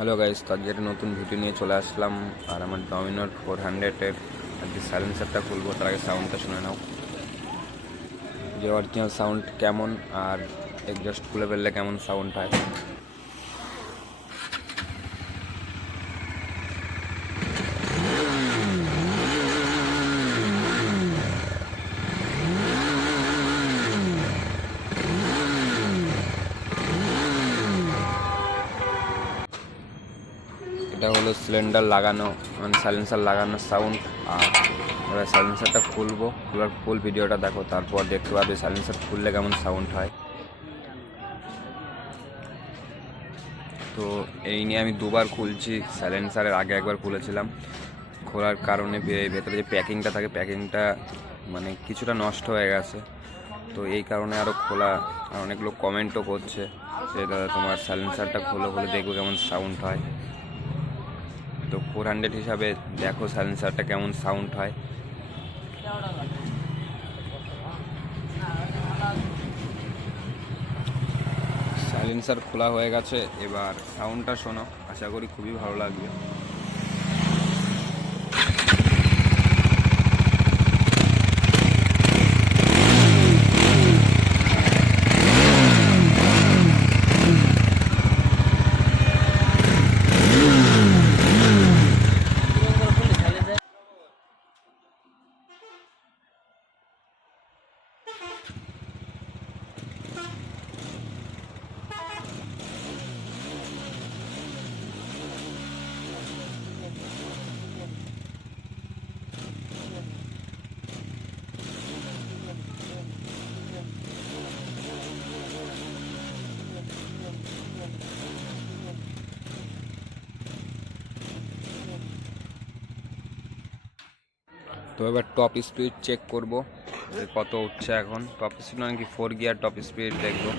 Hello guys, তো আজকে একটা নতুন ভিডিও নিয়ে চলে আসলাম। আর আমার ডমিনোর 400-এর আজকে সাইলেন্সারটা খুলবো। তার আগে সাউন্ডটা শুনে নাও, যে অরিজিনাল সাউন্ড কেমন আর এক্সজস্ট খুলে ফেললে কেমন সাউন্ড হয়। এটা হলো সিলিন্ডার লাগানো, মানে সাইলেন্সার লাগানোর সাউন্ড। আর এবার সাইলেন্সারটা খুলবো, খোলার ফুল ভিডিওটা দেখো, তারপর দেখতে পাবে সাইলেন্সার খুললে কেমন সাউন্ড হয়। তো এই নিয়ে আমি দুবার খুলছি, সাইলেন্সারের আগে একবার খুলেছিলাম। খোলার কারণে ভেতরে যে প্যাকিংটা থাকে, প্যাকিংটা মানে কিছুটা নষ্ট হয়ে গেছে। তো এই কারণে আরও খোলা, আর অনেক লোক কমেন্টও করছে যে দাদা তোমার সাইলেন্সারটা খোলো, দেখবো কেমন সাউন্ড হয়। তো 400 হিসাবে দেখো সাইলেন্সারটা কেমন সাউন্ড হয়। সাইলেন্সার খোলা হয়ে গেছে, এবার সাউন্ডটা শোনো, আশা করি খুবই ভালো লাগবে। তো এবার টপ স্পিড চেক করব, কত উঠছে এখন। টপ স্পিড মানে কি 4 গিয়ার টপ স্পিড দেখবো।